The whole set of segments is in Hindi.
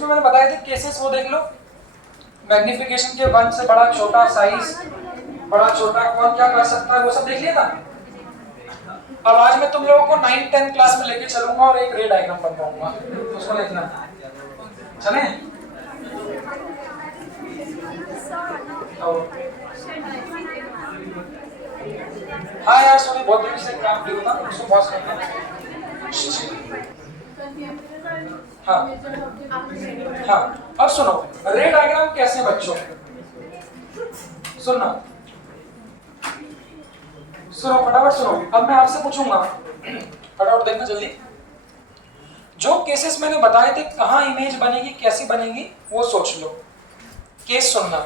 उसमें मैंने बताए थे केसेस, वो देख लो। मैग्निफिकेशन के 1 से बड़ा छोटा साइज, बड़ा छोटा कौन क्या कर सकता है, वो सब देख लिया था। अब आज मैं तुम लोगों को 9-10 क्लास में लेके चलूंगा और एक रे डायग्राम बनवाऊंगा, उसको देखना। चले? हाँ यार सुनिए, बहुत देर से काम दे रहा था, उसको पॉज करना। हाँ हाँ, अब सुनो रे डायग्राम कैसे बच्चों, सुनना, सुनो फटाफट सुनो। अब मैं आपसे पूछूंगा, फटाफट देखना जल्दी। जो केसेस मैंने बताए थे कहाँ इमेज बनेगी कैसी बनेगी वो सोच लो, केस सुनना।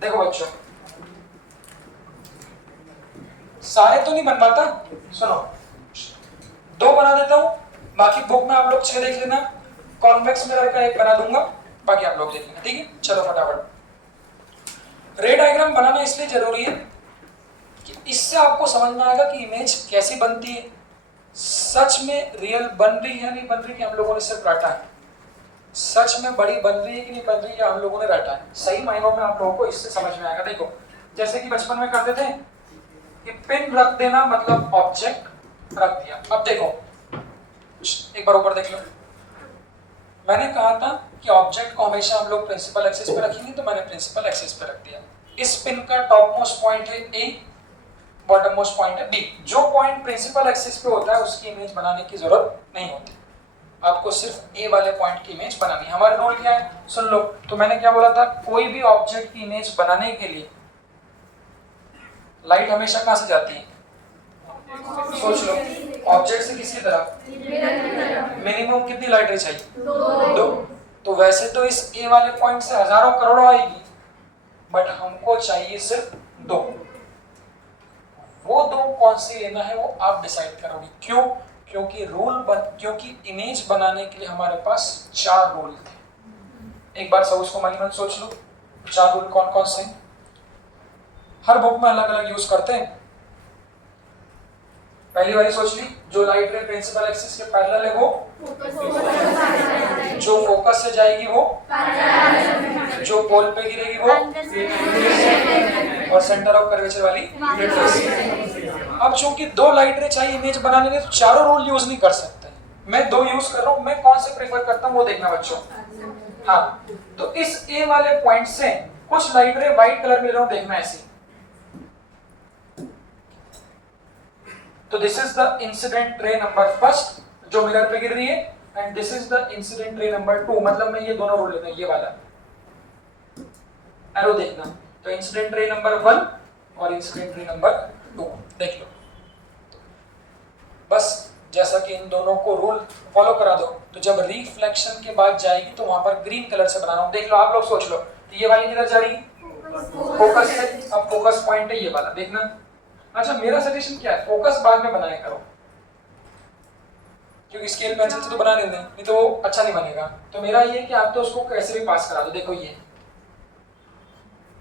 देखो बच्चों, सारे तो नहीं बन पाता, सुनो 2 बना देता हूं, बाकी बुक में आप लोग 6 देख लेना, कॉन्वेक्स मिरर का 1 बना दूंगा, बाकी आप लोग देख लेना, ठीक है? चलो फटाफट। रे डायग्राम बनाना इसलिए जरूरी है कि इससे आपको समझ में आएगा कि इमेज कैसी बनती है, सच में रियल बन रही है नहीं बन रही, कि हम लोगों ने सिर्फ रटा है, सच में बड़ी बन रही है कि नहीं बन रही है, हम लोगों ने रटा है। सही मायनों में आप लोगों को इससे समझ में आएगा। देखो जैसे कि बचपन में करते थे कि पिन रख देना मतलब ऑब्जेक्ट रख दिया। अब देखो एक बार ऊपर देख लो, मैंने कहा था कि ऑब्जेक्ट को हमेशा हम लोग प्रिंसिपल एक्सिस पे रखेंगे, तो मैंने प्रिंसिपल एक्सिस पे रख दिया। इस पिन का टॉप मोस्ट पॉइंट है ए, बॉटम मोस्ट पॉइंट है बी। जो पॉइंट प्रिंसिपल एक्सिस पे होता है उसकी इमेज बनाने की जरूरत नहीं होती, आपको सिर्फ ए वाले पॉइंट की इमेज बनानी है। हमारा रूल क्या है सुन लो, तो मैंने क्या बोला था, कोई भी ऑब्जेक्ट की इमेज बनाने के लिए लाइट हमेशा कहां से जाती है, सोच लो, ऑब्जेक्ट से किसकी तरफ, मिनिमम कितनी लाइट रे चाहिए, 2। तो वैसे तो इस ए वाले पॉइंट से हजारों करोड़ों आएगी, बट हमको चाहिए सिर्फ 2। वो 2 कौन सी लेना है वो आप डिसाइड करोगे। क्यों? क्योंकि इमेज बनाने के लिए हमारे पास 4 रूल थे। एक बार सब उसको मन ही मन सोच लो, 4 रूल कौन कौन से हैं, हर बुक में अलग अलग यूज करते हैं। पहली वाली सोच ली, जो लाइट रे प्रिंसिपल एक्सिस के पैरेलल है वो, जो फोकस से जाएगी वो, जो पोल पे गिरेगी वो, और सेंटर ऑफ कर्वेचर वाली। अब चूंकि 2 लाइट रे चाहिए इमेज बनाने के, तो चारों रूल यूज नहीं कर सकते, मैं 2 यूज कर रहा हूं। मैं कौन से प्रेफर करता हूं वो देखना बच्चों। हाँ, तो इस ए वाले पॉइंट से कुछ लाइट रे व्हाइट कलर में देखना ऐसी, तो this is the incident ray number first जो मिरर पे गिर रही है, and this is the incident ray number 2, मतलब मैं ये दोनों रूल लेता हूं, ये वाला एरो देखना। तो इंसिडेंट रे नंबर 1 और इंसिडेंट रे नंबर 2 देख लो। बस जैसा कि इन दोनों को रूल फॉलो करा दो, तो जब रिफ्लेक्शन के बाद जाएगी तो वहां पर ग्रीन कलर से बनाना। देख लो आप लोग सोच लो, तो ये वाली किधर जा रही है, फोकस से। अब फोकस पॉइंट है ये वाला, देखना। अच्छा मेरा सजेशन क्या है, फोकस बाद में बनाया करो, क्योंकि स्केल पेंसिल से तो बना लेते हैं, नहीं तो वो अच्छा नहीं बनेगा। तो मेरा ये कि आप तो उसको कैसे भी पास करा दो। देखो ये,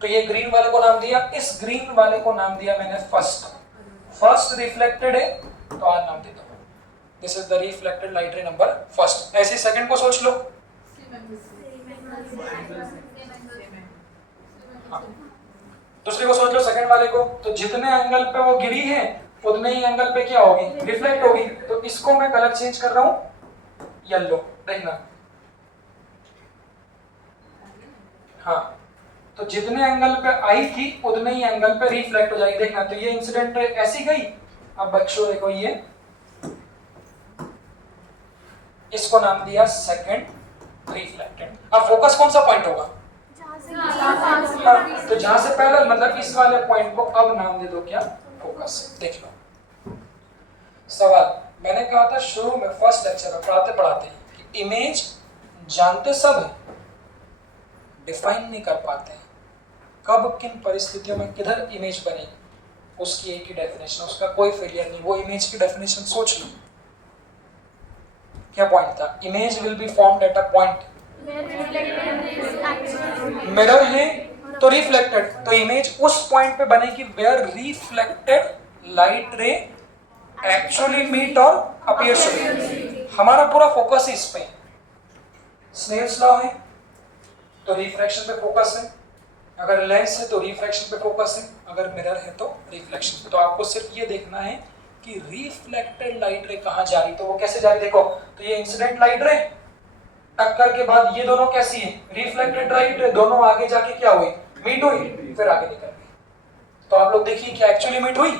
तो ये ग्रीन वाले को नाम दिया, इस ग्रीन वाले को नाम दिया मैंने फर्स्ट रिफ्लेक्टेड है, तो आज नाम दे दो, this is the reflected light रे नंबर फर्स्ट। ऐसे सेकंड को सोच लो, हाँ। दूसरे को सोच लो सेकंड वाले को, तो जितने एंगल पे वो गिरी है उतने ही एंगल पे क्या होगी, रिफ्लेक्ट होगी। तो इसको मैं कलर चेंज कर रहा हूं येलो, देखना। हाँ, तो जितने एंगल पे आई थी उतने ही एंगल पे रिफ्लेक्ट हो जाएगी, देखना। तो ये इंसिडेंट ऐसी गई। अब बच्चों देखो ये, इसको नाम दिया सेकंड रिफ्लेक्टेड। अब फोकस कौन सा पॉइंट होगा, हाँ, तो जहां से पहले मतलब इस वाले पॉइंट को अब नाम दे दो क्या, फोकस। देख लो सवाल, मैंने कहा था शुरू में फर्स्ट लेक्चर में पढ़ाते पढ़ाते कि इमेज जानते सब है, डिफाइन नहीं कर पाते हैं कब किन परिस्थितियों में किधर इमेज बनेगी, उसकी एक ही डेफिनेशन, उसका कोई फेलियर नहीं। वो इमेज की डेफिनेशन सोच लो, क्या पॉइंट था, image will be formed at a point, mirror है तो रिफ्लेक्टेड, तो इमेज उस पॉइंट पे बनेगी where reflected light ray actually meet और अपीयर्स टू मीट। हमारा पूरा फोकस है इस पे। स्नेल्स लॉ है तो रिफ्रैक्शन पे फोकस है, अगर लेंस है तो रिफ्रैक्शन पे फोकस है, अगर मिरर है तो रिफ्लेक्शन पे। तो आपको सिर्फ ये देखना है कि रिफ्लेक्टेड लाइट रे कहाँ जा रही, तो वो कैसे जा रही देखो। तो ये इंसिडेंट लाइट रे, टक्कर के बाद ये दोनों कैसी है, रिफ्लेक्टेड लाइट रे, दोनों आगे जाके क्या हुई, मीट हुई, फिर आगे निकल गई। तो आप लोग देखिए क्या एक्चुअली मीट हुई?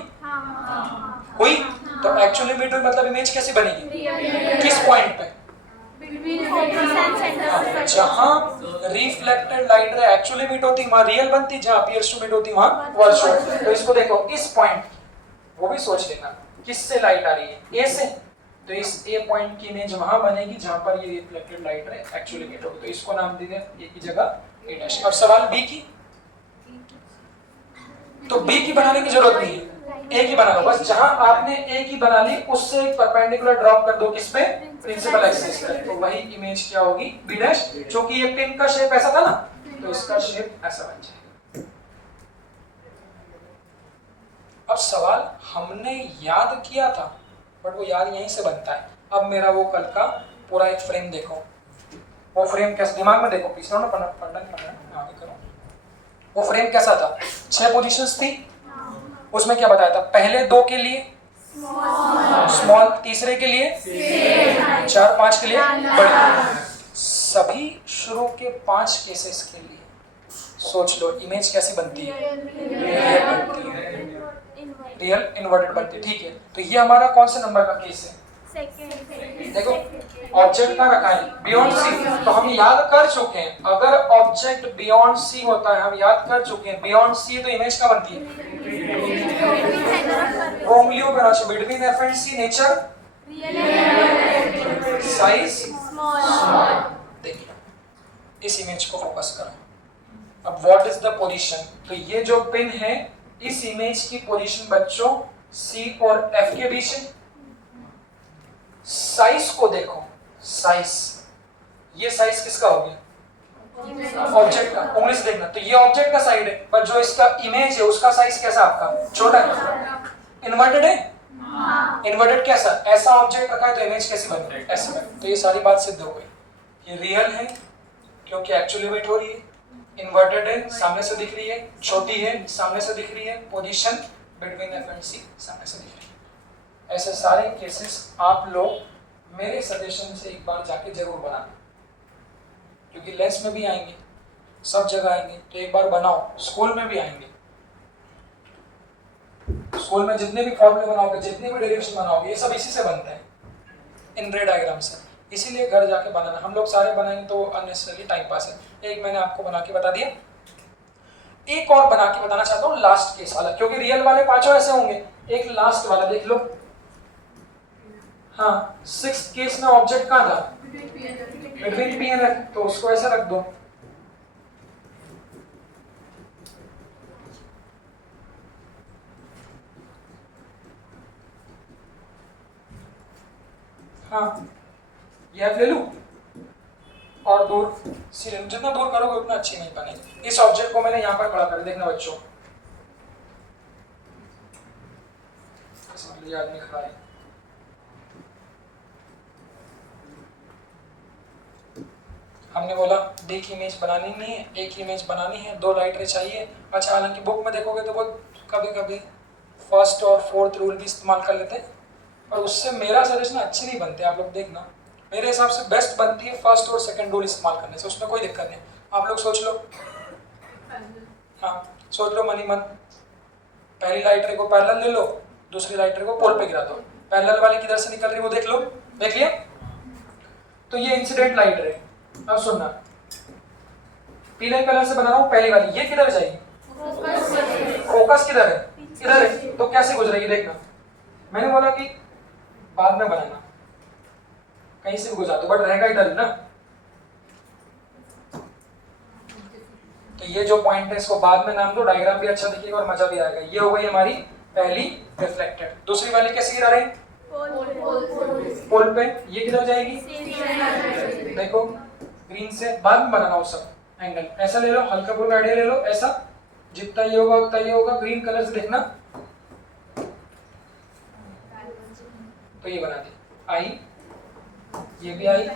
हुई। तो एक्चुअली मीट हुई मतलब इमेज कैसी बनेगी, किस पॉइंट पे, जहां reflected light ray actually meet होती वहां रियल बनती, जहां अपीयर्स टू मीट होती वहां वर्चुअल। तो इसको देखो, इस पॉइंट, वो भी सोच लेना किससे लाइट आ रही है, ए से, तो इस ए पॉइंट की इमेज वहां बनेगी जहां पर ये reflected light ray actually meet होगी। तो इसको नाम दे दें ए की जगह ए डैश। अब सवाल बी की, तो बी की बनाने की जरूरत नहीं है, ए की बना लो बस। जहां आपने ए की बना ली उससे एक परपेंडिकुलर ड्रॉप कर दो, किस पे, प्रिंसिपल एक्सिस पे, तो वही इमेज क्या होगी, बी डैश। क्योंकि ये पिन का शेप ऐसा था ना, तो इसका शेप ऐसा बन जाएगा। अब सवाल हमने याद किया था बट वो याद यहीं से बनता है। अब मेरा वो कल का पूरा एक फ्रेम देखो, वो फ्रेम कैसे दिमाग में देखो, पीछे ना पढ़ना आगे करो। वो फ्रेम कैसा था, 6 पोजीशंस थी, उसमें क्या बताया था, पहले 2 के लिए स्मॉल, तीसरे के लिए 4, 5 के लिए बड़े। सभी शुरू के 5 केसेस के लिए सोच लो इमेज कैसी बनती है, रियल बनती है, रियल इन्वर्टेड बनती है। ठीक है, तो ये हमारा कौन से नंबर का केस है, देखो ऑब्जेक्ट का रखा है बियॉन्ड सी, तो हम याद कर चुके हैं अगर ऑब्जेक्ट बियॉन्ड सी होता है, हम याद कर चुके हैं बियॉन्ड सी तो इमेज का बनती है, वो उंगलियों पे रखो, between F and C nature size small. देखिए इस इमेज को फोकस करो। अब व्हाट इज द पोजीशन, तो ये जो पिन है इस इमेज की पोजीशन बच्चों सी और एफ के बीच है। साइज को देखो, साइज, ये साइज किसका हो गया, ऑब्जेक्ट का, उंगली से देखना, तो ये ऑब्जेक्ट का साइड है, पर जो इसका इमेज है उसका साइज कैसा आपका, छोटा है, इन्वर्टेड है, इन्वर्टेड कैसा, ऐसा ऑब्जेक्ट रखा है तो इमेज कैसी बनी, ऐसे बनी। तो ये सारी बात सिद्ध हो गई, ये रियल है क्योंकि एक्चुअली वेट हो रही है, इन्वर्टेड है सामने से दिख रही है, छोटी है सामने से दिख रही है, पोजीशन बिटवीन एफ एंड सी सामने से दिख रही है। ऐसे सारे केसेस आप लोग मेरे सजेशन से एक बार जाके जरूर बनाना, क्योंकि लेंस में भी आएंगे, सब जगह आएंगे, तो एक बार बनाओ, स्कूल में भी आएंगे। स्कूल में जितने भी फॉर्मूले बनाओगे, जितने भी डेरिवेशन बनाओगे, ये सब इसी से बनते हैं, इन रे डायग्राम से। इसीलिए घर जाके बनाना, हम लोग सारे बनाएंगे तो अननेसेसरी टाइम पास है। एक मैंने आपको बना के बता दिया, एक और बना के बताना चाहता हूँ लास्ट केस वाला, क्योंकि रियल वाले 5 ऐसे होंगे, एक लास्ट वाला देख लो। हाँ, 6th केस में ऑब्जेक्ट कहाँ था, बिटवीन पी एंड एफ, तो उसको ऐसा रख दो। हाँ, ये एफ ले लूं और दूर सी ले लूं, जितना दूर करोगे उतना अच्छी नहीं बनेगी। इस ऑब्जेक्ट को मैंने यहाँ पर खड़ा कर, देखना बच्चों, याद नहीं खड़ा है, हमने बोला डी की इमेज बनानी नहीं है, ए की इमेज बनानी है, 2 लाइट रे चाहिए। अच्छा, हालांकि बुक में देखोगे तो वो कभी कभी फर्स्ट और फोर्थ रूल भी इस्तेमाल कर लेते हैं, और उससे मेरा सजेशन अच्छी नहीं बनती, आप लोग देखना। मेरे हिसाब से बेस्ट बनती है फर्स्ट और सेकंड रूल इस्तेमाल करने से, उसमें कोई दिक्कत नहीं। आप लोग सोच लो, हाँ सोच लो मनी मन, पहली लाइट रे को पैरेलल ले लो, दूसरी लाइट रे को पोल पे गिरा दो, पैरेलल वाली किधर से निकल रही है वो देख लो, देख लिया। तो ये इंसिडेंट लाइट रे, अब सुनना, पीले कलर से बना रहा हूं पहली वाली, ये किधर जाएगी, फोकस किधर है, इधर है, तो कैसे गुजरेगी देखना। मैंने बोला कि बाद में बनाना, कहीं से भी गुजरा दो, बट रहेगा इधर ना। तो ये जो पॉइंट है इसको बाद में नाम दो, डायग्राम भी अच्छा दिखेगा और मजा भी आएगा। ये हो गई हमारी पहली रिफ्लेक्टेड। दूसरी वाली कैसी गिरा रही, पोल पे, ये किधर जाएगी, देखो ग्रीन से बाद में बनाना, वो सब एंगल ऐसा ले लो, हल्का फुल्का आइडिया ले लो, ऐसा जितना ये होगा उतना ये होगा, ग्रीन कलर से देखना। तो ये बना दी आई, ये भी आई,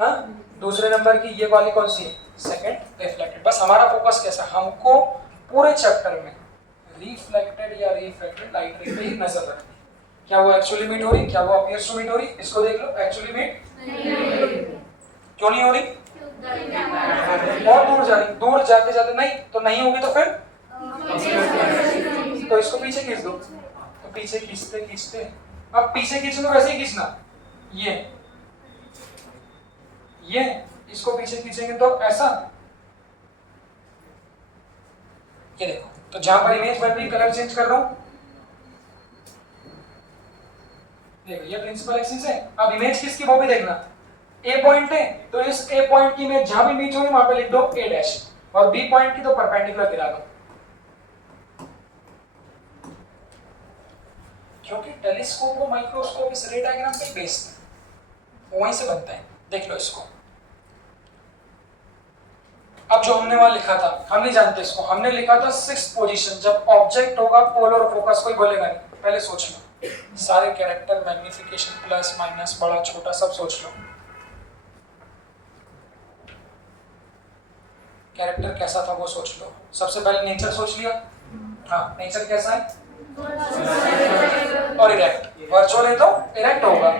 हाँ। दूसरे नंबर की ये वाली कौन सी है, सेकंड रिफ्लेक्टेड। बस हमारा फोकस कैसा, हमको पूरे चैप्टर में रिफ्लेक्टेड या रिफ्रैक्टेड लाइट रे पे ही नजर रखनी। क्या वो एक्चुअली मीट हो रही, क्या वो अपीयर्स टू मीट हो रही, इसको देख लो, एक्चुअली मीट क्यों नहीं हो रही, बहुत दूर जा रही, दूर जाते जाते नहीं, तो नहीं होगी तो फिर तो इसको पीछे खींच दो, तो पीछे खींचते खींचते, अब पीछे खींचो तो वैसे ही खींचना, ये इसको पीछे खींचेंगे तो ऐसा, ये देखो। तो जहां पर इमेज बन रही, कलर चेंज कर रहा हूं, देखो ये प्रिंसिपल एक्सिस है। अब इमेज किसकी वो भी देखना, ए पॉइंट है तो इस ए पॉइंट की इमेज जहां भी मीट होगी वहां पे लिख दो ए डैश, और बी पॉइंट की तो परपेंडिकुलर गिरा दो, क्योंकि टेलीस्कोप और माइक्रोस्कोप इस रे डायग्राम पे बेस्ड है, वहीं से बनता है। देख लो इसको, अब जो हमने वहां लिखा था, हम नहीं जानते इसको, हमने लिखा था 6th पोजीशन, जब ऑब्जेक्ट होगा पोलर फोकस, कोई बोलेगा नहीं, पहले सोच लो सारे कैरेक्टर, मैग्निफिकेशन, प्लस माइनस, बड़ा छोटा सब सोच लो। कैरेक्टर कैसा था वो सोच लो, सबसे पहले नेचर सोच लिया, हाँ नेचर कैसा है, और इरेक्ट, वर्चुअल है तो इरेक्ट होगा,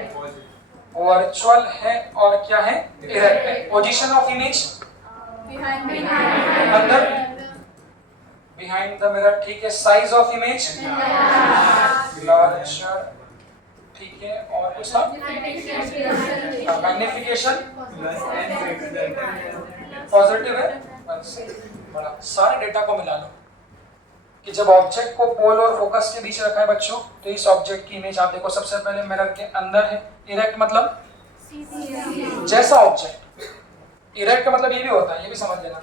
वर्चुअल है और क्या है, इरेक्ट है। पोजीशन ऑफ इमेज अंदर, बिहाइंड द मिरर, ठीक है। साइज ऑफ इमेज लार्जर, ठीक है। और कुछ था, मैग्निफिकेशन पॉजिटिव है, बड़ा। सारे डेटा को मिला लो कि जब ऑब्जेक्ट को पोल और फोकस के बीच रखा है बच्चों, तो इस ऑब्जेक्ट की इमेज आप देखो सबसे पहले मिरर के अंदर है। इरेक्ट मतलब जैसा ऑब्जेक्ट, इरेक्ट का मतलब ये भी होता है, ये भी समझ लेना।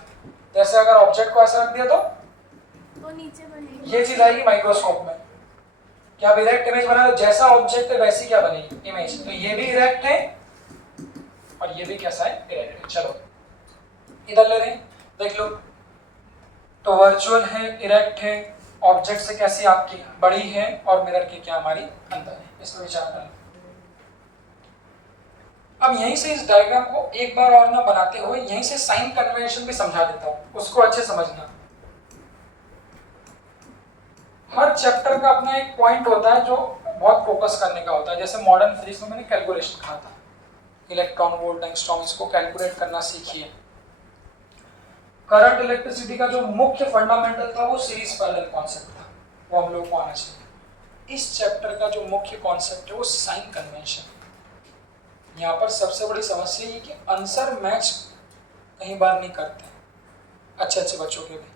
जैसे अगर ऑब्जेक्ट को ऐसा रख दिया तो नीचे बनेगी, ये चीज आएगी माइक्रोस्कोप में। क्या आप इरेक्ट इमेज बना लो, जैसा ऑब्जेक्ट है वैसी क्या बनेगी इमेज, तो ये भी इरेक्ट है और ये भी कैसा है, इरेक्ट है। चलो इधर ले रहे हैं, देख लो। तो वर्चुअल है, इरेक्ट है, ऑब्जेक्ट से कैसी आपकी बड़ी है, और मिरर की क्या हमारी अंदर है, इसमें विचार कर लो। अब यहीं से इस डायग्राम को एक बार और ना बनाते हुए यहीं से साइन कन्वेंशन भी समझा देता हूं, उसको अच्छे समझना। हर चैप्टर का अपना एक पॉइंट होता है जो बहुत फोकस करने का होता है। जैसे मॉडर्न फिजिक्स में मैंने कैलकुलेशन कहा था, इलेक्ट्रॉन वोल्ट एंगस्ट्रॉम, इसको कैलकुलेट करना सीखिए। करंट इलेक्ट्रिसिटी का जो मुख्य फंडामेंटल था वो सीरीज पैरेलल कॉन्सेप्ट था, वो हम लोग को आना चाहिए। इस चैप्टर का जो मुख्य कॉन्सेप्ट है वो साइन कन्वेंशन। यहाँ पर सबसे बड़ी समस्या ये कि आंसर मैच कई बार नहीं करते अच्छे अच्छे बच्चों के भी,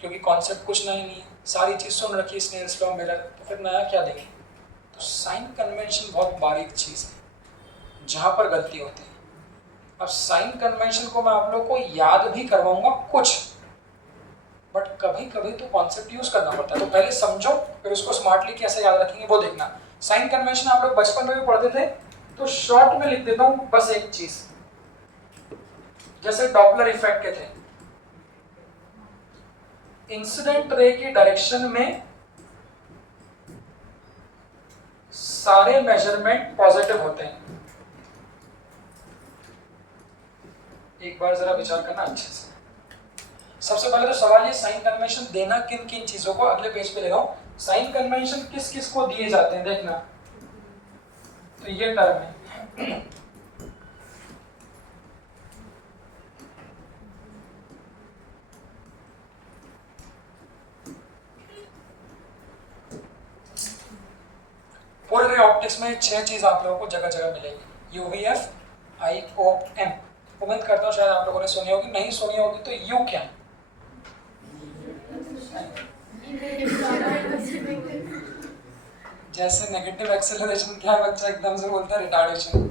क्योंकि कॉन्सेप्ट कुछ नया नहीं है, सारी चीज़ सुन रखी है, स्नेल्स लॉ, मिरर, तो फिर नया क्या देखें। तो साइन कन्वेंशन बहुत बारीक चीज़ है जहाँ पर गलती होती है। अब साइन कन्वेंशन को मैं आप लोग को याद भी करवाऊंगा कुछ, बट कभी कभी तो कॉन्सेप्ट यूज करना पड़ता है। तो पहले समझो, फिर उसको स्मार्टली कैसे याद रखेंगे वो देखना। साइन कन्वेंशन आप लोग बचपन में भी पढ़ते थे, तो शॉर्ट में लिख देता हूं बस एक चीज, जैसे डॉपलर इफेक्ट के थे। इंसिडेंट रे की डायरेक्शन में सारे मेजरमेंट पॉजिटिव होते हैं। एक बार जरा विचार करना अच्छे से। सबसे पहले तो सवाल ये, साइन कन्वेंशन देना किन किन चीजों को, अगले पेज पे ले रहा हूं। साइन कन्वेंशन किस किस को दिए जाते हैं देखना। तो ये टर्म है, पूरे ऑप्टिक्स में 6 चीज आप लोगों को जगह जगह मिलेगी। यूवीएफ, IOM, उम्मीद करता हूँ शायद आप लोगों ने सुनी होगी, नहीं सुनी होगी तो यू क्या, जैसे नेगेटिव एक्सेलरेशन क्या है बच्चा एकदम से बोलता है रिटार्डेशन।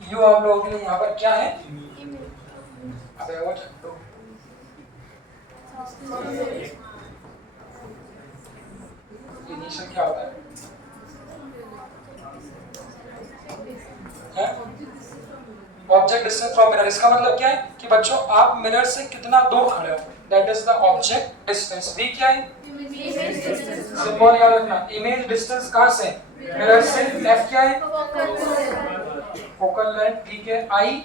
यू आप लोगों के लिए यहाँ पर क्या है, अबे वो छट्टू, इनिशियल क्या होता है, ऑब्जेक्ट डिस्टेंस फ्रॉम मिरर। इसका मतलब क्या है कि बच्चों आप मिरर से कितना दूर खड़े हो, that is the object distance. V क्या है, सिंबल याद रखना। इमेज डिस्टेंस कहां से, मिरर से एफ क्या है, फोकल लेंथ, ठीक है। आई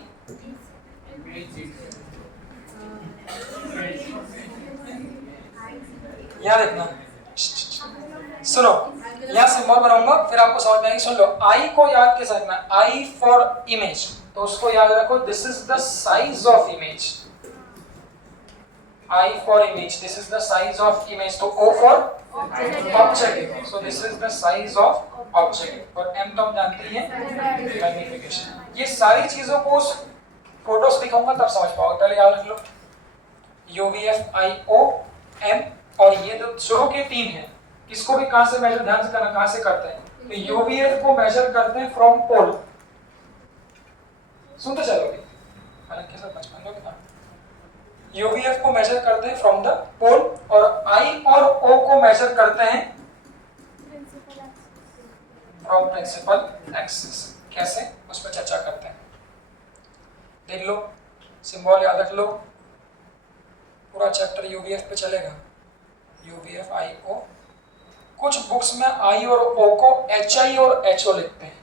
यहाँ देखना, सुनो यहाँ सिंबल बनाऊंगा फिर आपको समझ में आएगी। सुन लो, आई को याद कैसे रखना, आई फॉर इमेज, तो उसको याद रखो, this is the size of image. I for image, this is the size of image, तो O for object, so this is the size of object, और M तो हम जानते ही हैं मैग्निफिकेशन। ये सारी चीजों को उस फोटो से दिखाऊंगा तब समझ पाओगे, पहले याद रख लो UVF IO M, और ये जो शुरू के तीन हैं इसको भी कहां से मेजर, ध्यान से करना कहां से करते हैं, तो UVF को मेजर करते हैं फ्रॉम पोल, सुनते चलोगे हालांकि सब बचपन में ना, UVF को मेजर करते हैं फ्रॉम द पोल, और I और O को मेजर करते हैं फ्रॉम प्रिंसिपल एक्सिस। कैसे, उस पर चर्चा करते हैं, देख लो, सिंबल याद रख लो, पूरा चैप्टर UVF पे चलेगा, UVF IO। कुछ बुक्स में I और O को HI और HO लिखते हैं,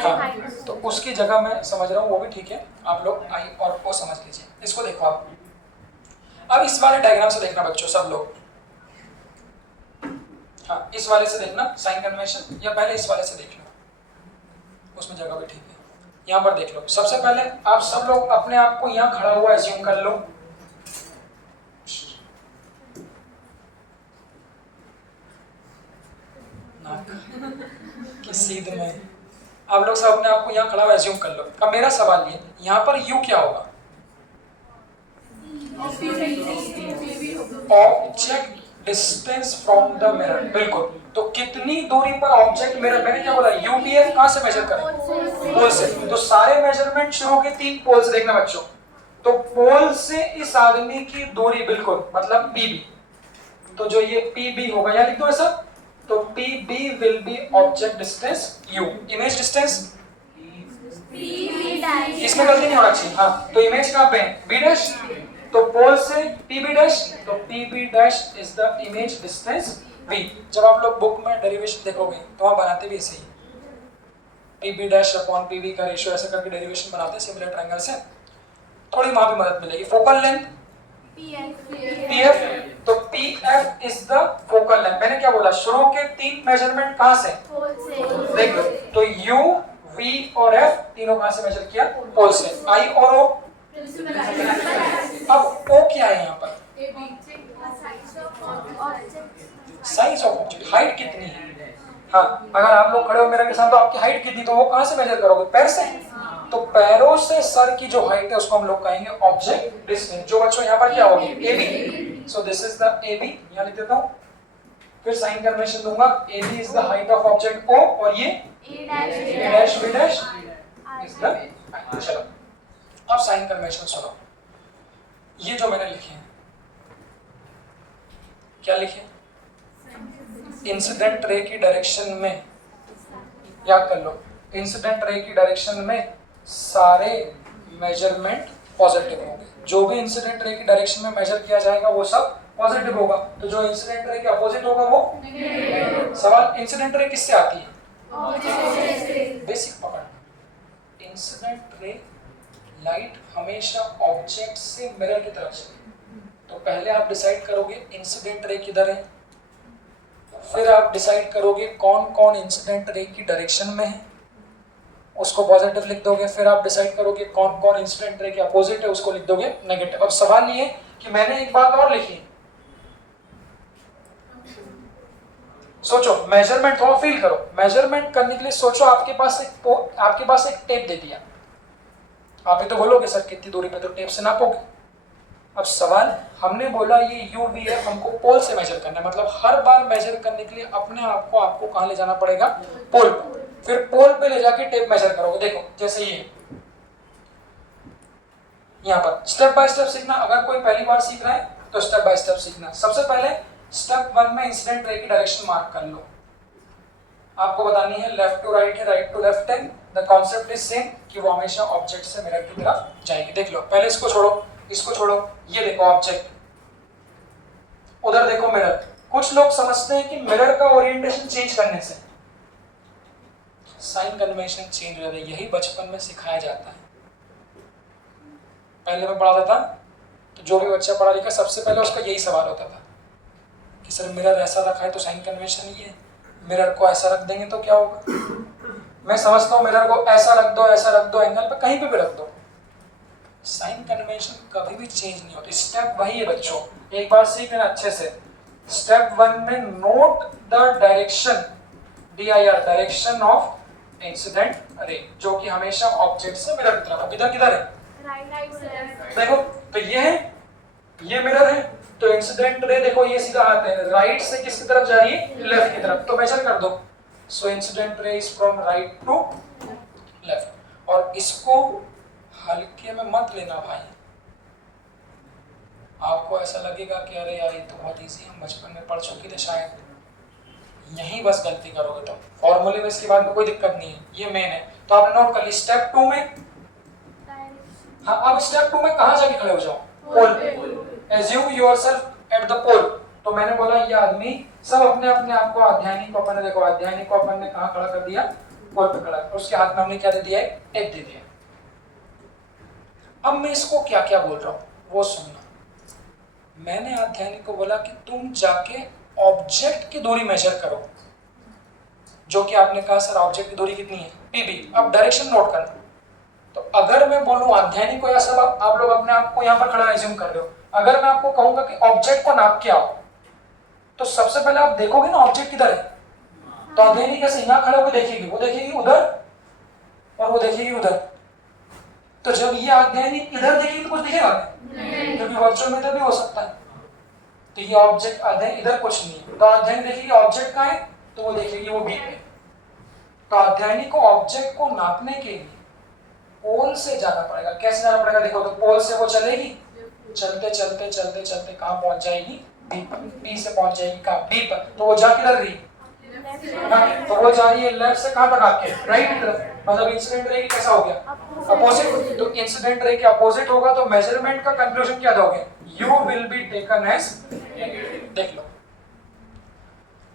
हाँ, तो उसकी जगह मैं समझ रहा हूँ वो भी ठीक है, आप लोग I और O समझ लीजिए। इसको देखो आप, अब इस वाले डायग्राम से देखना बच्चों सब लोग, हाँ इस वाले से देखना साइन कन्वेंशन, या पहले इस वाले से देख लो, उसमें जगह भी ठीक है। यहाँ पर देख लो, सबसे पहले आप सब लोग अपने आप को यहाँ खड़ा हुआ एज्यूम कर लो, कि सीध में आप लोग सब अपने आप को यहाँ खड़ा हुआ एज्यूम कर लो। अब मेरा सवाल ये, यहाँ पर U क्या होगा, object distance from the mirror, बिल्कुल, तो कितनी दूरी पर ऑब्जेक्ट मिरर, मैंने क्या बोला, UVF कहां से मेजर करें, पोल से, तो सारे मेजरमेंट शुरू के तीन पोल से देखना बच्चों, तो पोल से इस आदमी की दूरी बिल्कुल मतलब PB, तो जो ये PB होगा यहाँ लिख दो ऐसा, तो PB will be object distance U, image distance इसमें गलती नहीं होना चाहिए, हाँ, तो इमेज कहाँ पे है B डैश, तो पोल से PB डैश, तो PB dash is the image distance V। जब आप लोग बुक में डेरिवेशन देखोगे तो वहाँ बनाते भी ऐसे ही, PB डैश अपॉन PB का रेशियो ऐसे करके डेरिवेशन बनाते हैं सिमिलर ट्रायंगल से, थोड़ी वहाँ भी मदद मिलेगी। फोकल लेंथ PF, तो PF is the focal length, मैंने क्या बोला, शुरू के तीन मेजरमेंट कहां से, देख लो, तो U, V और F तीनों कहां से मेजर किया, पोल से। I और O, अब O क्या है यहाँ पर, साइज ऑफ ऑब्जेक्ट, हाइट कितनी है, हाँ, अगर आप लोग खड़े हो मेरे के साथ तो आपकी हाइट कितनी, तो वो कहां से मेजर करोगे, पैर से, तो पैरों से सर की जो हाइट है उसको हम लोग कहेंगे ऑब्जेक्ट डिस्टेंस, जो बच्चों यहाँ पर क्या होगी AB, so this is the AB, यहाँ लिख देता हूँ, फिर साइन कन्वेंशन दूंगा, AB is the height of object O, और ये A dash B dash is the height. चलो अब साइन कन्वेंशन सुनो, ये जो मैंने लिखे हैं, क्या लिखे, इंसिडेंट रे की डायरेक्शन में, याद कर लो, इंसिडेंट रे की डायरेक्शन में सारे मेजरमेंट पॉजिटिव होंगे, जो भी इंसिडेंट रे की डायरेक्शन में मेजर किया जाएगा वो सब पॉजिटिव होगा, तो जो इंसिडेंट रे के अपोजिट होगा वो नेगेटिव। सवाल, इंसिडेंट रे किससे आती है, बेसिक पकड़, इंसिडेंट रे लाइट हमेशा ऑब्जेक्ट से मिरर की तरफ से, तो पहले आप डिसाइड करोगे इंसिडेंट रे किधर है, फिर आप डिसाइड करोगे कौन कौन इंसिडेंट रे की डायरेक्शन में है, उसको पॉजिटिव लिख दोगे, फिर आप डिसाइड करोगे कौन कौन इंसिडेंट रे के अपोजिट है, उसको लिख दोगे नेगेटिव। अब सवाल ये कि मैंने एक बात और लिखी, सोचो, मेजरमेंट थोड़ा फील करो, मेजरमेंट करने के लिए सोचो, आपके पास एक टेप दे दिया, आप ये तो बोलोगे सर कितनी दूरी पे, तो टेप से नापोगे। अब सवाल, हमने बोला ये UVF हमको पोल से मेजर करना है, मतलब हर बार मेजर करने के लिए अपने आप को आपको कहां ले जाना पड़ेगा, पोल पर, फिर पोल पे ले जाके टेप मेजर करोगे। देखो जैसे ये यहाँ पर स्टेप बाय स्टेप सीखना, अगर कोई पहली बार सीख रहा है तो स्टेप बाय स्टेप सीखना। सबसे पहले स्टेप 1 में इंसिडेंट रे की डायरेक्शन मार्क कर लो, आपको बतानी है लेफ्ट टू राइट है, राइट टू लेफ्ट है, द कॉन्सेप्ट इज सेम कि वो हमेशा ऑब्जेक्ट से मिरर की तरफ जाएगी। देख लो, पहले इसको छोड़ो, इसको छोड़ो, ये देखो ऑब्जेक्ट, उधर देखो मिरर। कुछ लोग समझते हैं कि मिरर का ओरिएंटेशन चेंज करने से, साइन कन्वेंशन चेंज हो जाता है। यही बचपन में सिखाया जाता है। पहले मैं पढ़ाता था तो जो भी बच्चा पढ़ा लिखा सबसे पहले उसका यही सवाल होता था कि सर मिरर ऐसा रखा है तो साइन कन्वेंशन ये है, मिरर को ऐसा रख देंगे तो क्या होगा। मैं समझता हूँ मिरर को ऐसा रख दो एंगल पे कहीं पे भी रख दो, साइन कन्वेंशन कभी भी चेंज नहीं होती। स्टेप वही है बच्चों, एक बार सीख लेना अच्छे से। स्टेप 1 में note the direction, DIR, direction of incident ray, जो कि हमेशा ऑब्जेक्ट से मिरर की तरफ। इधर किधर है, देखो तो ये है, ये मिरर है, तो इंसिडेंट रे देखो ये सीधा आते हैं, राइट से किसकी तरफ जा रही है, लेफ्ट की तरफ, तो मेजर कर दो। So incident ray is from right to left. और इसको हल्के में मत लेना भाई, आपको ऐसा लगेगा कि अरे यार ये तो बहुत इजी, हम बचपन में पढ़ चुके थे शायद, यही बस गलती करोगे तो। फॉर्मूले में इसके बाद में कोई दिक्कत नहीं है, ये मेन है। तो आपने नोट कर ली। स्टेप 2 में, हाँ अब स्टेप 2 में कहाँ जाके खड़े हो जाओ, पोल पे। एज्यूम योरसेल्फ एट द पोल। तो मैंने बोला ये आदमी सब अपने अपने आप को, अध्यायनी को अपन ने, देखो अध्यायनी को अपन ने कहाँ खड़ा कर दिया, पोल पे खड़ा कर, उसके हाथ में हमने क्या दे दिया है, एक दे दिया। अब मैं इसको क्या क्या बोल रहा हूँ वो सुनना। मैंने अध्यायनी को बोला कि तुम जाके ऑब्जेक्ट की दूरी मेजर करो, जो कि आपने कहा सर ऑब्जेक्ट की दूरी कितनी है, PB। अब डायरेक्शन नोट करना। तो अगर मैं बोलूं अध्यायनी को, या सब आप लोग अपने आप को यहाँ पर खड़ा एज्यूम कर रहे हो, अगर मैं आपको कहूंगा कि ऑब्जेक्ट को नाप के आओ, तो सबसे पहले आप देखोगे ना ऑब्जेक्ट किधर है। तो अध्यायनी कैसे यहाँ खड़े होकर देखेगी, वो देखेगी उधर और वो देखेगी उधर। तो जब ये अध्यायनी इधर देखेगी तो कुछ दिखेगा नहीं, क्योंकि वर्चुअल में इधर भी हो सकता है। तो ये ऑब्जेक्ट अध्ययन इधर कुछ नहीं है, तो अध्ययन देखेगी ऑब्जेक्ट कहाँ है, तो वो देखेगी वो बीच में। तो अध्ययनी को ऑब्जेक्ट को नापने के लिए पोल से जाना पड़ेगा। कैसे जाना पड़ेगा, देखो तो पोल से वो चलेगी, चलते चलते चलते चलते कहाँ पहुंच जाएगी, बी से पहुंच जाएगी कहाँ, बी पर। तो वो जा किधर रही, तो वो जा रही है लेफ्ट से कहाँ तक आके, राइट की तरफ। मतलब इंसिडेंट रे कैसा हो गया, अपोजिट। तो इंसिडेंट रे के अपोजिट होगा, तो मेजरमेंट का कंक्लूजन क्या दोगे, u will be taken as negative. देख लो,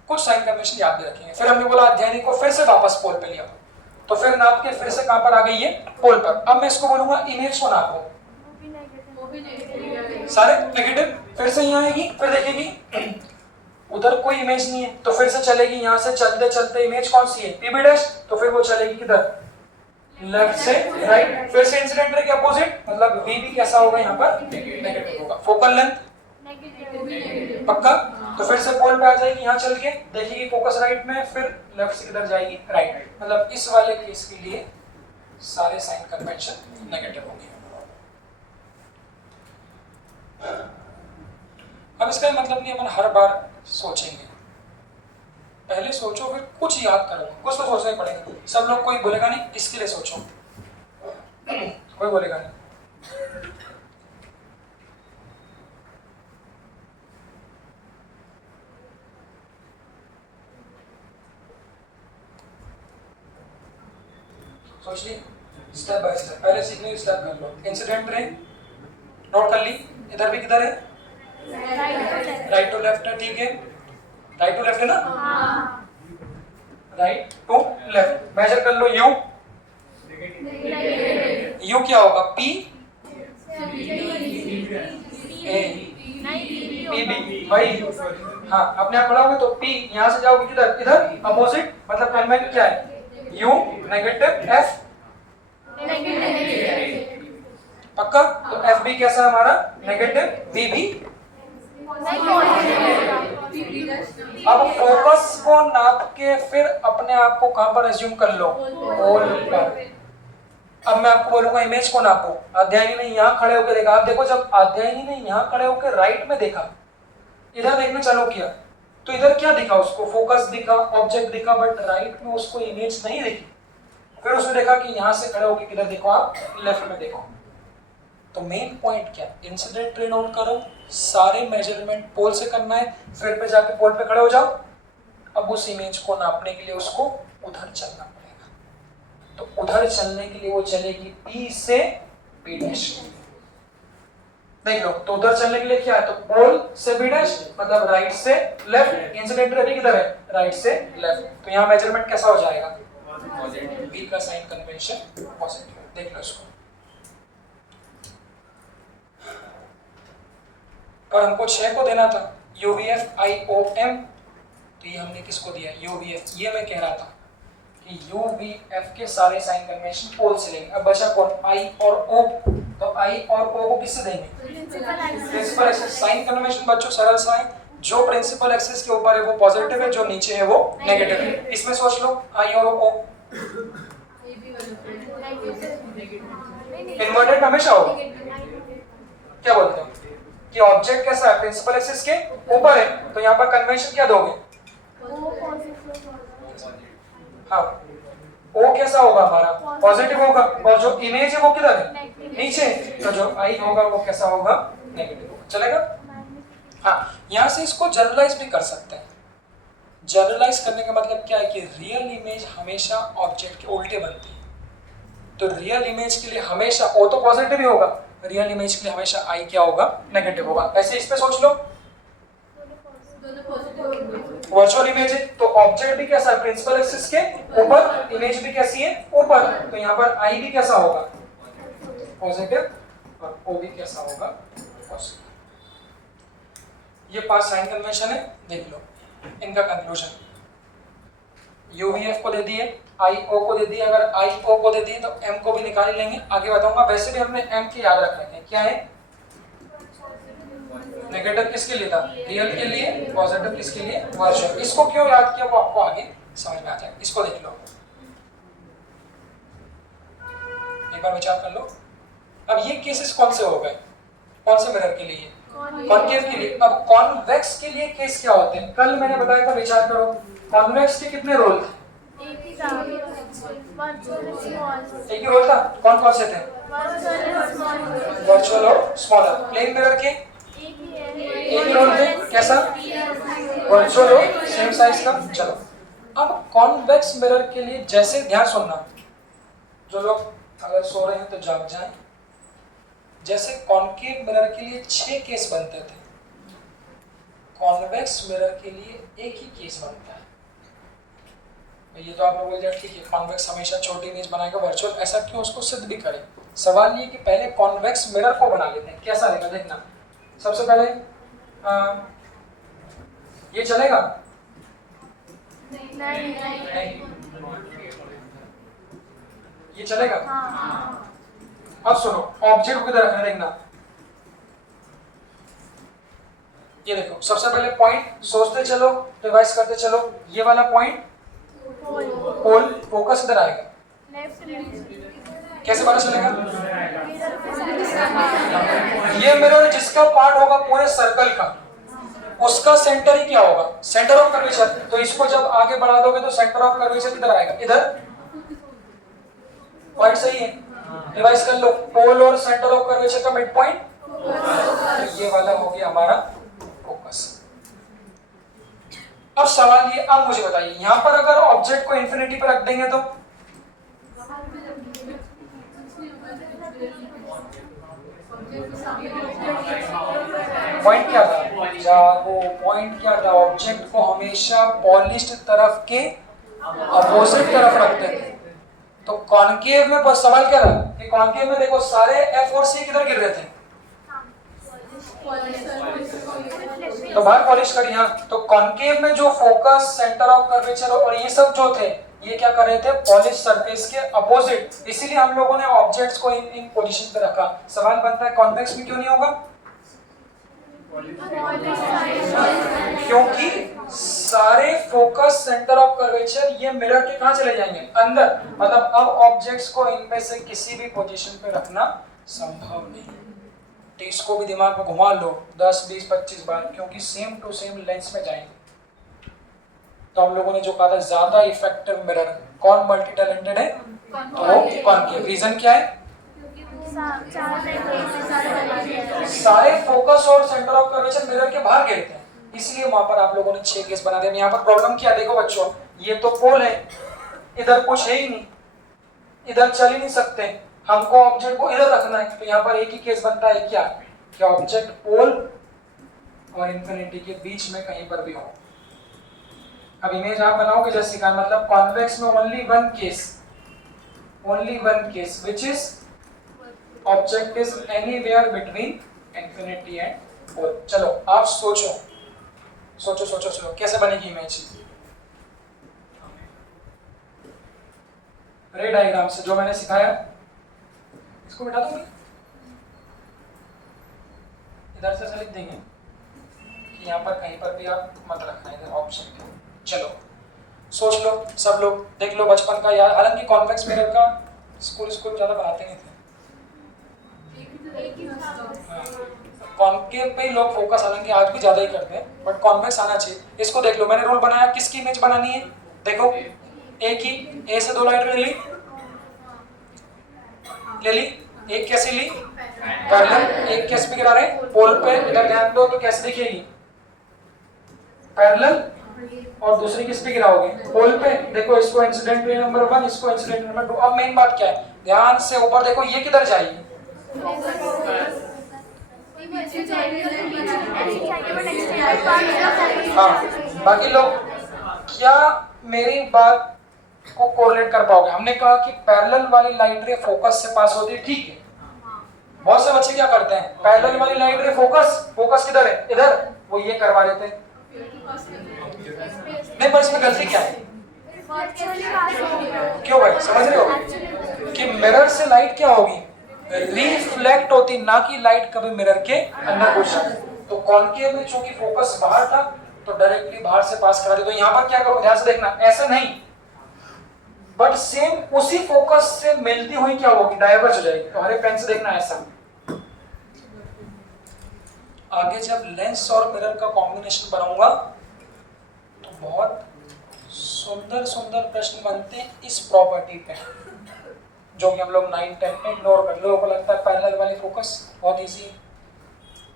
कुछ साइन कन्वेंशन याद भी रखेंगे। फिर हमने बोला अध्ययनी को फिर से वापस पोल पे लिया, तो फिर नाप के फिर से कहां पर आ गई है, पोल पर। अब मैं इसको बोलूंगा इमेज को नापो, सारे नेगेटिव। फिर से यहाँ आएगी, फिर देखेगी उधर कोई इमेज नहीं है, तो फिर से चलेगी यहाँ से चलते चलते, इमेज कौन सी है, PB डैश, तो फिर वो चलेगी किधर, लेफ्ट से राइट। फिर से इंसिडेंट रे के अपोजिट, मतलब VB कैसा होगा यहाँ पर, नेगेटिव होगा। फोकल लेंथ पक्का, तो फिर से पोल पे आ जाएगी, यहाँ चल के देखेगी फोकस राइट में, फिर लेफ्ट से किधर जाएगी, राइट। मतलब इस वाले केस के लिए सारे साइन कन्वेंशन नेगेटिव होंगे। अब इसका मतलब नहीं अपन हर बार सोचेंगे, पहले सोचो फिर कुछ याद करो, कुछ तो सोचना ही पड़ेगा। सब लोग कोई बोलेगा नहीं इसके लिए सोचो, कोई बोलेगा नहीं। सोच ली, स्टेप बाय स्टेप, पहले सीखने स्टेप कर लो। इंसिडेंट रे नोट कर ली, इधर भी किधर है, राइट टू लेफ्ट है, ठीक है, राइट टू लेफ्ट है ना, राइट टू लेफ्ट। मेजर कर लो यू, यू क्या होगा, P A PB, वही। हाँ अपने आप पढ़ाओगे तो P यहाँ से जाओगे किधर, इधर अपोजिट, मतलब कन्वेंट क्या है, U नेगेटिव, F पक्का। तो FB कैसा हमारा, नेगेटिव, VB। अब फोकस को नाप के फिर अपने आप को कहां पर एज्यूम कर लो, पोल पर। अब मैं आपको बोलूंगा इमेज को नापो। अध्ययनी ने यहाँ खड़े होकर देखा, आप देखो जब अध्ययनी ने यहाँ खड़े होकर राइट में देखा, इधर देखना चालू किया, तो इधर क्या दिखा उसको, फोकस दिखा, ऑब्जेक्ट दिखा, बट राइट में उसको इमेज नहीं दिखी। फिर उसने देखा कि यहाँ से खड़े होकर किधर देखो, आप लेफ्ट में देखो। तो मेन पॉइंट क्या, इंसिडेंट रे नोट करो, सारे मेजरमेंट पोल से करना है, फिर पे जाके पोल पे खड़े हो जाओ। अब उस इमेज को नापने के लिए उसको उधर चलना पड़ेगा, तो उधर चलने के लिए वो चलेगी P से B डैश। देख लो, तो उधर चलने के लिए क्या है, तो पोल से B डैश, मतलब राइट से लेफ्ट। इंसिडेंट रे भी किधर है, राइट से लेफ्ट। तो यहाँ मेजरमेंट कैसा हो जाएगा, बी का साइन कन्वेंशन पॉजिटिव। देख लो इसको। और हमको 6 को देना था UVF IOM, तो ये हमने किसको दिया UVF। ये मैं कह रहा था कि UVF के सारे साइन कन्वेंशन पोल से लेंगे। अब बचा कौन I और O, तो I और O को किससे देंगे प्रिंसिपल एक्सिस। साइन कन्वेंशन बच्चों सरल सा है, जो प्रिंसिपल एक्सिस के ऊपर है वो पॉजिटिव है, जो नीचे है वो नेगेटिव है। इसमें सोच लो I और O इन्वर्टेड हमेशा होगा। क्या बोलते हो कि ऑब्जेक्ट कैसा है प्रिंसिपल एक्सिस के ऊपर है, तो यहाँ पर कन्वेंशन क्या दोगे हाँ O कैसा होगा हमारा पॉजिटिव होगा, और जो इमेज है वो किधर है नीचे, तो जो I होगा वो कैसा होगा नेगेटिव होगा। चलेगा। हाँ यहाँ से इसको जनरलाइज भी कर सकते हैं। जनरलाइज करने का मतलब क्या है कि रियल इमेज हमेशा ऑब्जेक्ट के उल्टे बनती है, तो रियल इमेज के लिए हमेशा O तो पॉजिटिव ही होगा, रियल इमेज के लिए हमेशा I क्या होगा नेगेटिव होगा। ऐसे इस पे सोच लो वर्चुअल इमेज है, तो ऑब्जेक्ट भी कैसा है प्रिंसिपल एक्सिस के ऊपर, इमेज भी कैसी है ऊपर, तो यहाँ पर I भी कैसा होगा पॉजिटिव और O भी कैसा होगा पॉजिटिव। ये 5 साइन कन्वेंशन है। देख लो इनका कंक्लूजन। UVF को दे दिए, IO को दे दिए, अगर IO को दे दिए तो M को भी निकाल लेंगे, आगे बताऊंगा। वैसे भी हमने M के याद रख लेंगे, क्या है नेगेटिव किसके लिए था रियल के लिए, पॉजिटिव किसके लिए वर्चुअल। इसको क्यों याद किया वो आपको आगे समझ में आ जाएगा। इसको देख लो, एक बार विचार कर लो। अब ये केसेस कौन से हो गए, कौन से मिरर के लिए कॉनकेव के लिए। अब कॉन्वेक्स के लिए केस क्या होते हैं, कल मैंने बताया था, विचार करो कॉन्वेक्स के कितने रोल थे, एक ही रोल था। कौन कौन से थे वर्चुअल और स्मॉलर। प्लेन मिरर के एक ही रोल थे, कैसा वर्चुअल और सेम साइज का। चलो अब कॉन्वेक्स मिरर के लिए जैसे ध्यान सुनना, जो लोग अगर सो रहे हैं तो जाग जाएं। जैसे कॉनकेव मिरर के लिए 6 केस बनते थे, कॉन्वेक्स मिरर के लिए एक ही केस बनता है। ये तो आप लोग बोल जाए ठीक है कॉन्वेक्स हमेशा छोटी इमेज बनाएगा वर्चुअल, ऐसा क्यों, उसको सिद्ध भी करें। सवाल ये कि पहले कॉन्वेक्स मिरर को बना लेते हैं, कैसा रहेगा देखना। सबसे पहले ये चलेगा नहीं, ये चलेगा अब सुनो ऑब्जेक्ट को किधर रखना देखना। ये देखो सबसे पहले पॉइंट सोचते चलो, रिवाइज करते चलो। ये वाला पॉइंट पोल, फोकस किधर आएगा, कैसे पता चलेगा। ये मिरर जिसका पार्ट होगा पूरे सर्कल का, उसका सेंटर ही क्या होगा सेंटर ऑफ कर्वेचर। तो इसको जब आगे बढ़ा दोगे तो सेंटर ऑफ कर्वेचर किधर आएगा, इधर। पॉइंट सही है, रिवाइज कर लो। पोल और सेंटर ऑफ कर्वेचर का मिड पॉइंट, ये वाला हो गया हमारा फोकस। अब सवाल ये, अब मुझे बताइए यहां पर अगर ऑब्जेक्ट को इन्फिनिटी पर रख देंगे तो पॉइंट क्या था, वो पॉइंट क्या था, ऑब्जेक्ट को हमेशा पॉलिश्ड तरफ के अपोजिट तरफ रखते थे। तो कॉनकेव में बस सवाल क्या था कि कॉनकेव में देखो सारे F और C किधर गिर रहे थे, तो बाहर पॉलिश करी। हाँ तो कॉनकेव में जो फोकस सेंटर ऑफ कर्वेचर और ये सब जो थे ये क्या कर रहे थे पॉलिश सरफेस के अपोजिट, इसीलिए हम लोगों ने ऑब्जेक्ट्स को इन पोजीशन पे रखा। सवाल बनता है कॉन्वेक्स में क्यों नहीं होगा, क्योंकि सारे फोकस सेंटर ऑफ कर्वेचर ये मिरर के कहां चले जाएंगे अंदर, मतलब अब ऑब्जेक्ट्स को इनमें से किसी भी पोजीशन पे रखना संभव नहीं। तो इसको भी दिमाग में घुमा लो 10 20 25 बार, क्योंकि सेम टू सेम लेंस में जाएंगे। तो हम लोगों ने जो कहा था ज्यादा इफेक्टिव मिरर कौन मल्टी टैलेंटेड है, तो कॉनकेव। रीजन क्या है, सारे फोकस और सेंटर ऑफ कर्वेचर मिरर के बाहर गिरते हैं, इसलिए वहां पर आप लोगों ने 6 केस बना दिए। यहाँ पर प्रॉब्लम क्या देखो बच्चों, ये तो पोल है, इधर कुछ है ही नहीं, इधर चल ही नहीं सकते, हमको ऑब्जेक्ट को इधर रखना है। तो यहाँ पर एक ही केस बनता है क्या, कि ऑब्जेक्ट पोल और इंफिनिटी के बीच में कहीं पर भी हो। अब इमेज आप बनाओगे जैसे का मतलब कॉन्वेक्स में only one case which is object is anywhere between infinity and pole. चलो आप सोचो कैसे बनेगी इमेज। रे डायग्राम से जो मैंने सिखाया इसको बिठा दूंगी, इधर से लिख देंगे कि यहाँ पर कहीं पर भी आप मत रखना इधर ऑप्शन के। चलो सोच लो सब लोग, देख लो बचपन का यार, हालांकि कॉन्वेक्स मिरर का स्कूल ज्यादा बनाते नहीं थे, कॉन्केव पे ही लोग फोकस हालांकि आज भी ज्यादा ही करते हैं, बट कॉन्वेक्स आना चाहिए। इसको देख लो, मैंने रूल बनाया किसकी इमेज बनानी है, देखो ए की, ए से दो लाइट ले ली, एक कैसे ली पैरेलल, एक कैसे पे गिरा रहे पोल पे, इधर ध्यान दो तो कैसे दिखेगी पैरेलल, और दूसरी किस पे गिराओगे पोल पे। देखो इसको इंसिडेंट रे नंबर 1, इसको इंसिडेंट नंबर 2। अब मेन बात क्या है, ध्यान से ऊपर देखो, ये किधर जाएगी हाँ, बाकी लोग क्या मेरी बात को कोरिलेट कर पाओगे। हमने कहा कि पैरेलल वाली लाइट रे फोकस से पास होती है, ठीक है। बहुत से बच्चे क्या करते हैं, पैरेलल वाली लाइट रे फोकस किधर है इधर, वो ये करवा देते हैं। नहीं पर इसमें गलती क्या है, क्यों भाई समझ रहे हो कि मिरर से लाइट क्या होगी रिफ्लेक्ट होती, ना कि लाइट कभी मिरर के अंदर घुस जाती। तो कॉन्केव में चूंकि फोकस बाहर था तो डायरेक्टली बाहर से पास करा दे। तो यहाँ पर क्या करो, ध्यान से देखना, ऐसा नहीं बट सेम उसी फोकस से मिलती हुई क्या होगी, डाइवर्ज हो जाएगी। तो हरे पेन से देखना ऐसा। आगे जब लेंस और मिरर का कॉम्बिनेशन बनाऊंगा तो बहुत सुंदर प्रश्न बनते हैं इस प्रॉपर्टी पे, जो कि हम लोग 9-10 में इग्नोर कर, लोगों को लगता है पैरेलल वाली फोकस बहुत इजी है,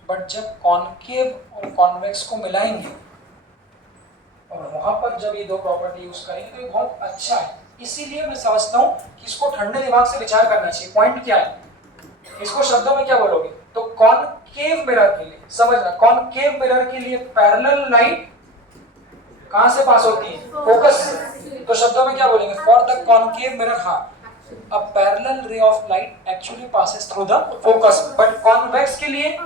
बट जब कॉन्केव और कॉन्वेक्स को मिलाएंगे और वहां पर जब ये दो प्रॉपर्टी यूज करेंगे तो ये बहुत अच्छा है। इसीलिए मैं समझता हूँ कि इसको ठंडे दिमाग से विचार करना चाहिए। पॉइंट क्या है, इसको शब्दों में क्या बोलोगे, तो कॉन्केव मिरर के लिए समझना, कॉन्केव मिरर के लिए पैरेलल लाइट कहां से पास होती है, फोकस से। तो शब्दों में क्या बोलेंगे, फॉर द कॉन्केव मिरर, हाँ a parallel ray of light actually passes through the focus, but convex के लिए ये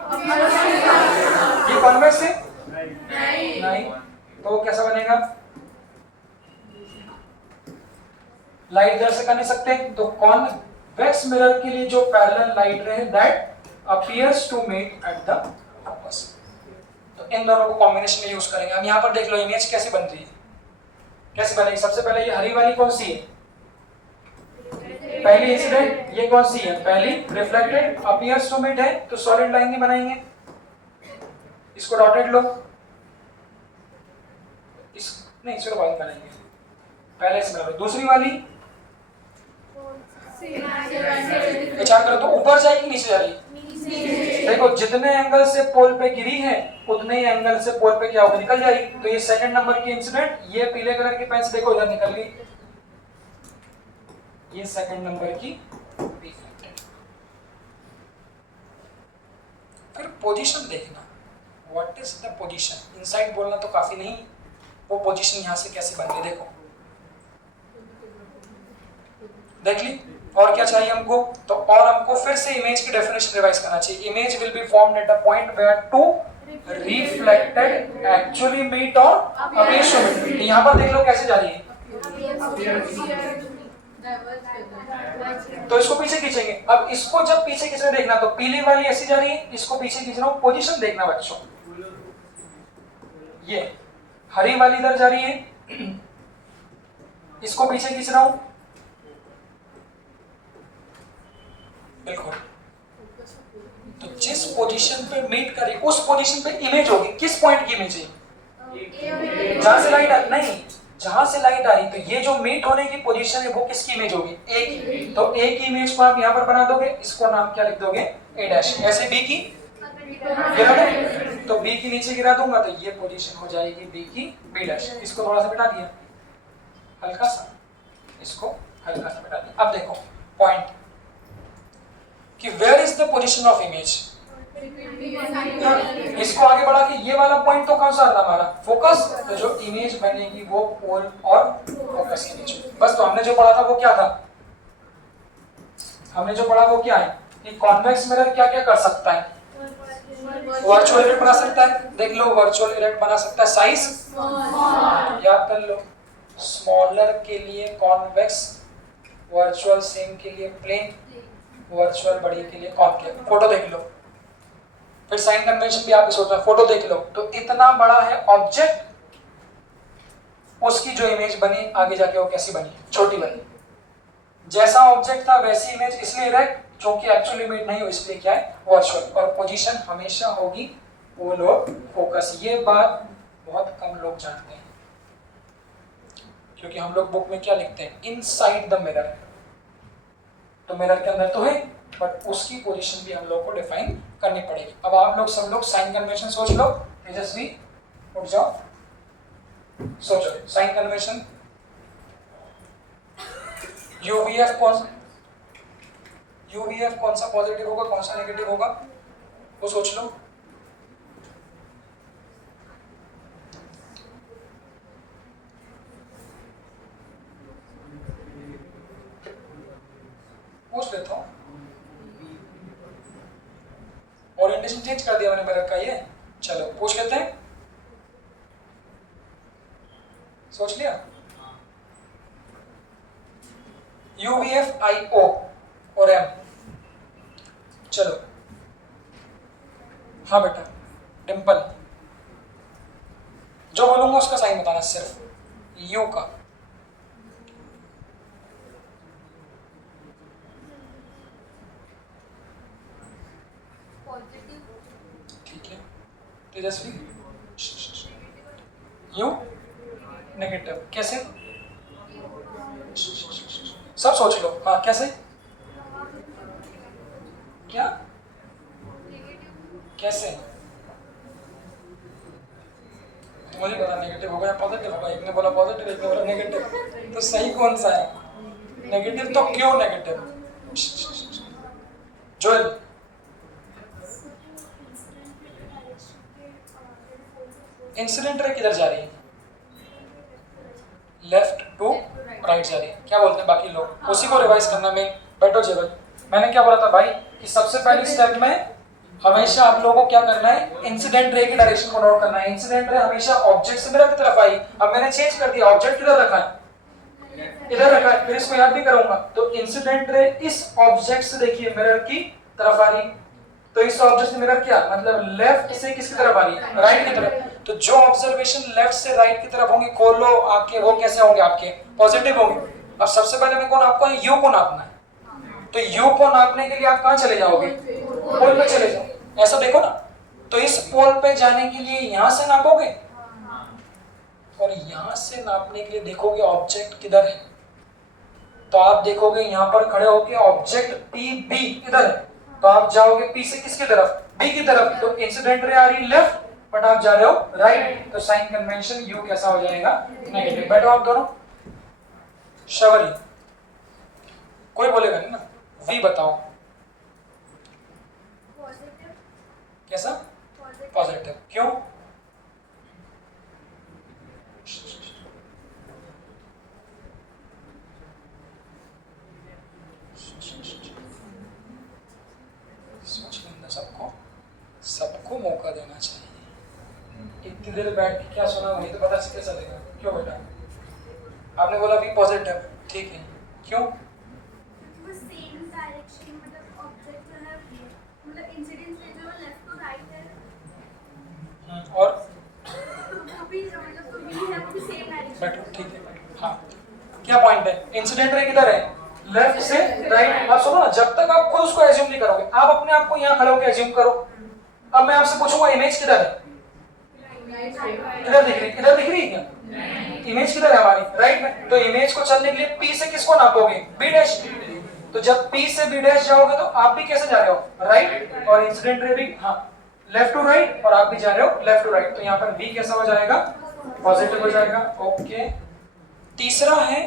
convex है नहीं, तो कैसा बनेगा, लाइट इधर से कर नहीं सकते, तो convex मिरर के लिए जो parallel light ray है that appears to meet at the focus। तो इन दोनों को कॉम्बिनेशन में यूज करेंगे। हम यहाँ पर देख लो इमेज कैसे बन रही है, कैसे बनेगी। सबसे पहले ये हरी वाली कौन सी है, पहली इंसिडेंट, ये कौन सी है पहली रिफ्लेक्टेड, अपीयर्स टू मीट है, तो सॉलिड लाइन ही बनाएंगे। इसको डॉटेड लो, इसको बाद बनाएंगे, पहले से बना। दूसरी वाली विचार करो तो ऊपर जाएगी नीचे जाएगी, देखो जितने एंगल से पोल पे गिरी है उतने ही एंगल से पोल पे क्या होगा, निकल जाएगी। तो ये सेकंड नंबर की इंसिडेंट, ये पीले कलर की पेन से देखो इधर निकल गई, ये सेकंड नंबर की रिफ्लेक्टेड। फिर पोजीशन देखना, what is the position, inside बोलना तो काफी नहीं, वो पोजीशन यहां से कैसे बन रही देखो, देख ली। और क्या चाहिए हमको, तो और हमको फिर से इमेज की डेफिनेशन रिवाइज करना चाहिए। Image will be formed at a point where to reflected actually meet और अपीयर्स टू मीट। यहां पर देख लो कैसे जा रही है, तो इसको पीछे खींचेंगे। अब इसको जब पीछे खींचना देखना, तो पीली वाली ऐसी जा रही है, इसको पीछे खींच रहा हूं, पोजीशन देखना बच्चों। ये हरी वाली इधर जा रही है, इसको पीछे खींच रहा हूं, बिल्कुल। तो जिस पोजीशन पे मीट करी उस पोजीशन पे इमेज होगी। किस पॉइंट की इमेज है, जहां से लाइट नहीं, जहां से लाइट आ रही, तो ये जो मीट होने की पोजीशन है वो किसकी इमेज होगी, ए की। तो ए की इमेज को आप यहां पर बना दोगे, इसको नाम क्या लिख दोगे, ए डैश। ऐसे बी की गिरा दो, तो बी की नीचे गिरा दूंगा तो ये पोजीशन हो जाएगी बी की बी डैश। इसको थोड़ा सा बिठा दिया, हल्का सा, इसको हल्का सा बिठा दिया। अब देखो पॉइंट कि where is the position of image, इसको आगे बढ़ा के ये वाला पॉइंट तो कौन सा था हमारा फोकस, तो जो इमेज बनेगी वो पोल और फोकस के बीच में। बस तो हमने जो पढ़ा था वो क्या था, हमने जो पढ़ा वो क्या है कि कॉन्वेक्स मिरर क्या क्या कर सकता है, वर्चुअल इरेक्ट बना सकता है, देख लो वर्चुअल इरेक्ट बना सकता है, साइज याद कर लो, स्मॉलर के लिए कॉन्वेक्स, वर्चुअल सेम के लिए प्लेन, वर्चुअल बड़ी के लिए कॉन्केव। फोटो देख लो, फिर साइन कन्वेंशन भी आप सोच रहे हैं, फोटो देख लो, तो इतना बड़ा है ऑब्जेक्ट, उसकी जो इमेज बनी आगे जाके वो कैसी बनी, छोटी बनी, जैसा ऑब्जेक्ट था वैसी इमेज, इसलिए इरेक्ट, क्योंकि एक्चुअल इमेज नहीं हो इसलिए क्या है वर्चुअल, और पोजीशन हमेशा होगी पोल और फोकस। ये बात बहुत कम लोग जानते हैं, क्योंकि हम लोग बुक में क्या लिखते हैं, इनसाइड द मिरर, तो मिरर के अंदर तो है बट उसकी पोजीशन भी हम लोग को डिफाइन करनी पड़ेगी। अब आप लोग सब लोग साइन कन्वेंशन सोच लो, तेजस्वी उठ जाओ, सोचो साइन कन्वेंशन, यूवीएफ कौन सा पॉजिटिव होगा कौन सा नेगेटिव होगा वो सोच लो। पूछ लेता हूँ, ओरिएंटेशन चेंज कर दिया मैंने मिरर का, ये चलो पूछ लेते हैं, सोच लिया, यूवीएफ आई ओ और एम, चलो हाँ बेटा डिम्पल, जो बोलूंगा उसका साइन बताना, सिर्फ यू का, ठीक है, तेजस्वी यू नेगेटिव, कैसे, सब सोच लो, हाँ कैसे, क्या कैसे, मुझे पता नेगेटिव होगा या पॉजिटिव होगा, एक ने बोला पॉजिटिव एक ने बोला नेगेटिव, तो सही कौन सा है, नेगेटिव, तो क्यों नेगेटिव, जोएल इंसिडेंट रे किधर जा रही है, लेफ्ट टू राइट जा रही है, क्या बोलते हैं बाकी लोग, उसी को रिवाइज करना में, बैठो जेबल, मैंने क्या बोला था भाई कि सबसे पहली स्टेप में हमेशा आप लोगों को क्या करना है, इंसिडेंट रे की डायरेक्शन को नोट करना है, इंसिडेंट रे हमेशा ऑब्जेक्ट से मिरर की तरफ आई, अब मैंने चेंज कर दिया, ऑब्जेक्ट किधर रखा है, इधर रखा है, फिर इसको याद भी करूंगा, तो इंसिडेंट रे इस ऑब्जेक्ट से देखिए मिरर की तरफ आ रही, तो इस ऑब्जेक्ट से मिरर क्या मतलब लेफ्ट से किसकी तरफ आ रही है, राइट की तरफ, तो जो ऑब्जर्वेशन लेफ्ट से राइट की तरफ होंगे खोलो आके वो कैसे होंगे आपके पॉजिटिव होंगे। अब सबसे पहले मैं कौन आपको यू को नापना है, तो यू को नापने के लिए आप कहां चले जाओगे, पोल पे चले जाओ, ऐसा देखो ना, तो इस पोल पे जाने के लिए यहां से नापोगे और यहां से नापने के लिए देखोगे ऑब्जेक्ट किधर है, तो आप देखोगे यहां पर खड़े होके ऑब्जेक्ट पी बी इधर है, तो आप जाओगे पी से किसकी तरफ, बी की तरफ, तो इंसिडेंट रे आ रही लेफ्ट बट आप जा रहे हो राइट, तो साइन कन्वेंशन यू कैसा हो जाएगा, नेगेटिव। बैठो आप दोनों, शवरी कोई बोलेगा नहीं ना, वी बताओ कैसा, पॉजिटिव, क्यों, सबको मौका देना चाहिए, इतनी देर बैठ के क्या सुना वही तो पता कैसे चलेगा, क्यों बेटा, आपने बोला भी पॉजिटिव, ठीक है, क्यों, सेम डायरेक्शन मतलब ऑब्जेक्ट है, मतलब इंसिडेंस से जो लेफ्ट टू राइट है, और वो भी मतलब तो भी है, वो भी सेम डायरेक्शन, बैठो ठीक है, हाँ क्या पॉइंट है, इंसिडेंट रे किधर है, लेफ्ट से राइट, आप सुनो ना, जब तक आप खुद उसको एज्यूम नहीं करोगे, आप अपने आप को यहाँ खड़े होकर एज्यूम करो, अब मैं आपसे पूछूंगा इमेज किधर है, इधर दिख रही, इधर दिख रही है क्या, इमेज किधर है हमारी, राइट में, तो इमेज को चलने के लिए पी से किसको नापोगे, बी डैश, तो जब पी से बी डैश जाओगे तो आप भी कैसे जा रहे हो, राइट, और इंसिडेंट रे भी हाँ लेफ्ट टू राइट, और आप भी जा रहे हो लेफ्ट टू राइट, तो यहाँ पर बी कैसा हो जाएगा, पॉजिटिव हो जाएगा, ओके। तीसरा है,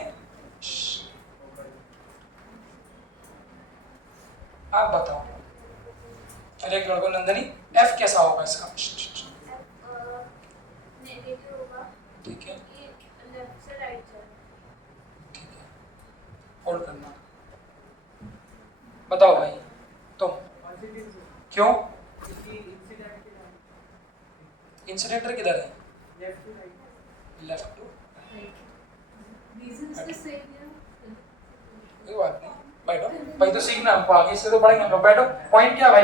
आप बताओ पहले एक लड़को नंदनी, एफ कैसा होगा इसका? नेगेटिव होगा ठीक है, कि लेफ्ट से राइट जाए। ठीक है, होल्ड करना। बताओ भाई तुम क्यों? इंसिडेंटर किधर है? Left to. Reasons the same है। कोई बात नहीं, बैठो भाई, तो सीखना हमको, आगे से तो पढ़ेंगे हम लोग। बैठो, पॉइंट क्या भाई?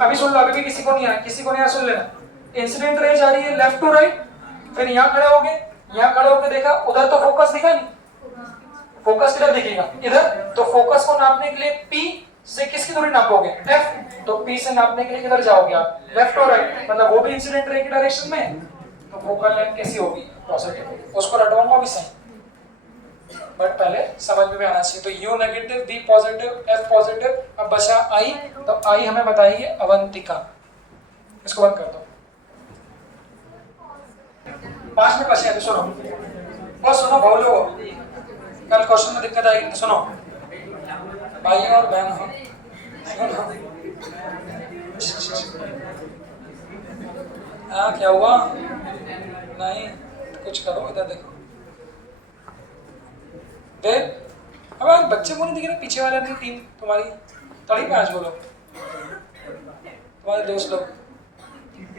अभी सुन लो, अभी भी किसी को नहीं आया, किसी को नहीं आया, सुन लेना। इंसिडेंट रे जा रही है लेफ्ट टू राइट, फिर यहाँ खड़े हो गए, यहाँ खड़े होके देखा, उधर तो फोकस दिखा नहीं, फोकस किधर दिखेगा? इधर। तो फोकस को नापने के लिए P से किसकी दूरी नापोगे? F। तो P से नापने के लिए किधर जाओगे आप? लेफ्ट और राइट, मतलब वो भी इंसिडेंट रे की डायरेक्शन में है। तो फोकल लेंथ कैसी होगी? पॉजिटिव। उसको रटवाऊंगा भी सही, बट पहले समझ में भी आना चाहिए। तो U negative, B positive, F positive. अब बचा I, तो I हमें बताइए अवंतिका। इसको बंद कर दो, 5 मिनट बचे हैं। तो सुनो, और सुनो बोलो, कल क्वेश्चन में दिक्कत आएगी। तो सुनो भाई और बहन हो, हाँ क्या हुआ? नहीं तो कुछ करो, इधर देखो। देख, अब बच्चे को नहीं दिख रहे, पीछे वाले अपनी टीम तुम्हारी तड़ी पे आज बोलो, तुम्हारे दोस्त लोग।